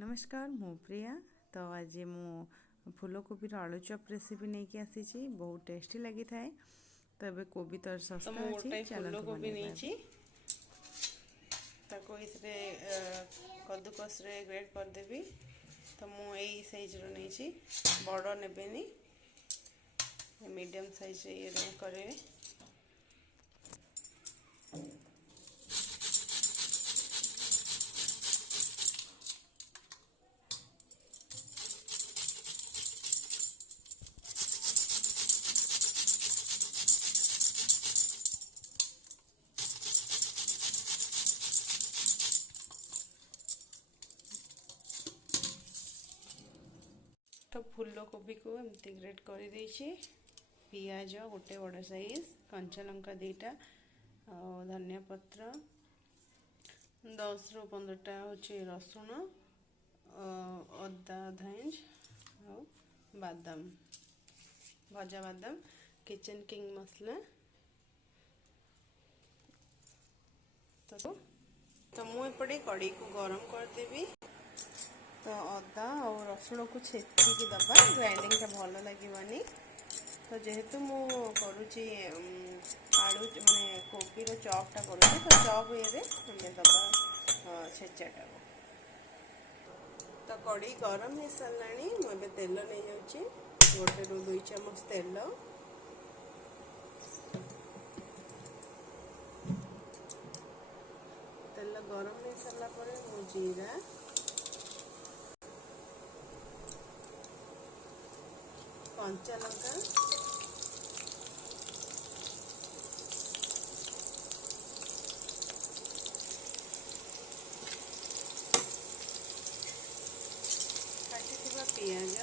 नमस्कार मु प्रिया। तो आज मु फूलकोबी आलू चॉप रेसिपी नहीं कि आसी बहुत टेस्टी लगी थाए। तो ये कोबी तो तो सस्ता मु अच्छी गोटे चलते फूलकोबी बनेगा। नहीं ताको इसे कद्दूकस रे ग्रेट करदेवी। तो मु यही साइज रो नहीं बड़ नेबेनी मीडियम साइज ये करे। तो फूलकोबी को एमती ग्रेट कर पियाज गोटे बड़ साइज कंचा लंका दीटा धनिया पत्र 10 ରୁ 15टा हूँ रसुण अदा अधा इंच बादाम भजा बादाम किचन किंग मसला। तो मुझे कड़ी को गरम करदेवी। तो अदा और रसुण को छेचिकी दबा ग्राइंडिंग भल लगे। तो जेहेतु मु करुच्ची आलू माने कोबी चॉपटा करुच्ची तो चॉप ये दबा छेचाटा। तो कड़ी गरम हो सारा मुझे तेल नहीं जाऊँगी गोटे रू 2 चामच तेल। तेल गरम हो सारा पर मु जीरा कंचा लंका काटिथिबा पियाज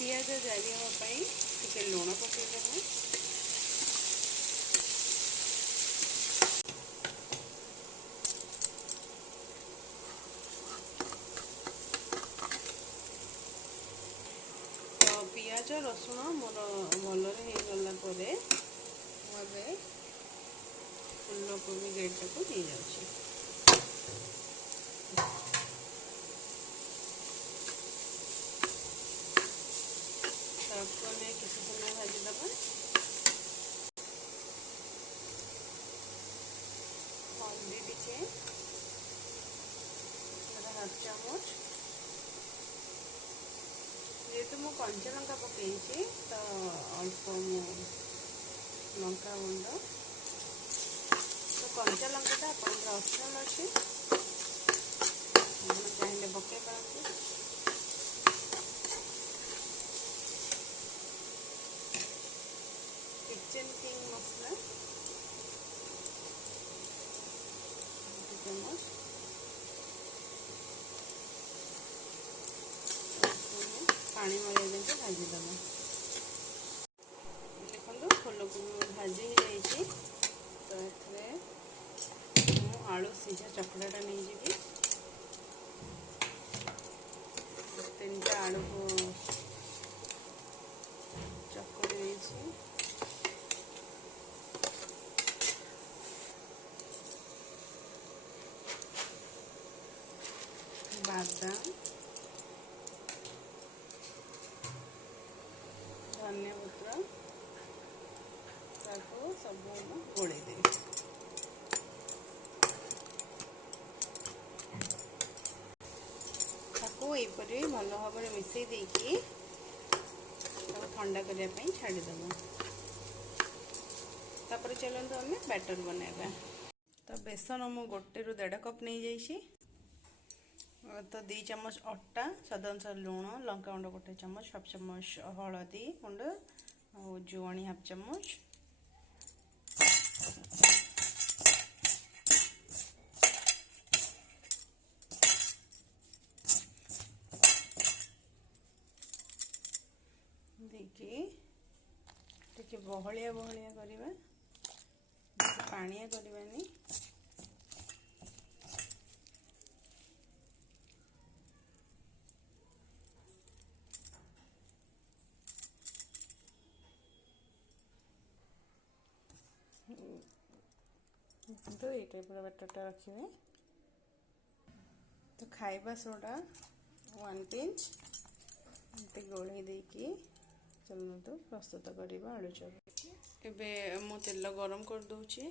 पियाज जारी हाँपाई टे लुण पकईदेव। तो पियाज रसुण मोर भल गला फूलकोबी ग्रेटा को नहीं जाऊँगी। किसी समय भाजीदबा हल्दी टिके 1/2 चामच जेहेतु मु कंचा लंका पकई तो अल्प मु लंका गुंड। तो कंचा लंका आप ऑप्शनल अच्छे चाहिए पकई पारती। किचन किंग मसला 2 चम्मच पानी मरिया देके भाजीदब। देखो फूलकोबी भाजी हो जाए। तो ये आलू सीझा चकड़ाटा नहीं जी 3टा आलू को चकड़ी देছি। बादाम धनिया पत्र सब गोल यहपरी भल भाव में मिसई देकी ठंडा करने छाड़ीदेव। तापर चलते आम बैटर बनैबा। तो बेसन मु 1 ରୁ 1.5 कप नहीं जाइए। तो 2 चामच अटा स्वाद अनुसार लुण लंका गुंड 1 चामच 1/2 चामच हलदी गुंड और जुआणी 1/2 चामच ଟିକେ ବହଳିଆ ବହଳିଆ କରିବା, ବେଶୀ ପାଣିଆ କରିବାନି। तो ये टाइप बैटरटा रखिए। तो खाइबा सोडा 1 पिंच एमती गोलई देकी चलतु प्रस्तुत करवा आलू चप। एबे मो तेल गरम कर दूची।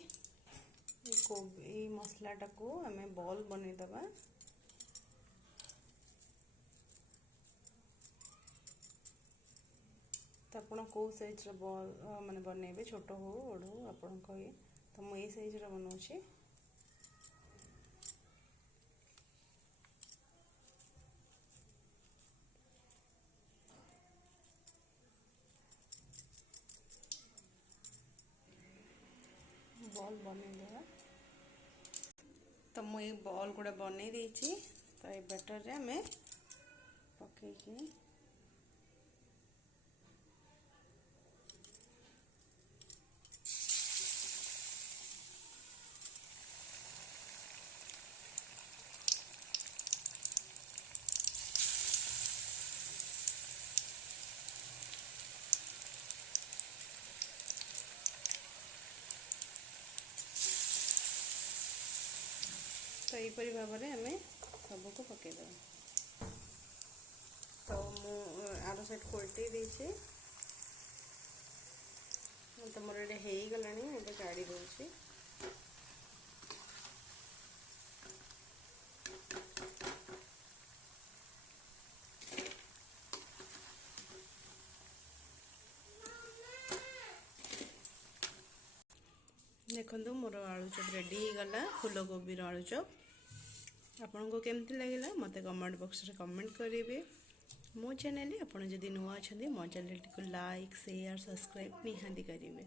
ये मसलाटा को आम बॉल बनईदबा। तो आप कौ साइज बॉल माने बनइबे, छोट हो बड़ हो आपण कहे। तो मुझे ये साइज बनाऊँगी। बॉल बनईदेवा। तो मुझे बॉल गुड़ा बनई देछि। तो ये बैटर रे हमें पकईकी तो यहीपरी भाव में आम सबको पकईद। तो मु आर साइड खोल्टे देछि। तो मोर ये हो गलानी, ये काढ़ी दूसरी। देखो मोर आलू चप रेडी हो गला, फूलकोबी आलू चप। आपन को केमती लगिला मते कमेंट बॉक्स रे कमेंट करेंगे। मो चैनल आपन जदि नुआ अच्छा मो चैनल को लाइक शेयर सब्सक्राइब निहाती करेंगे।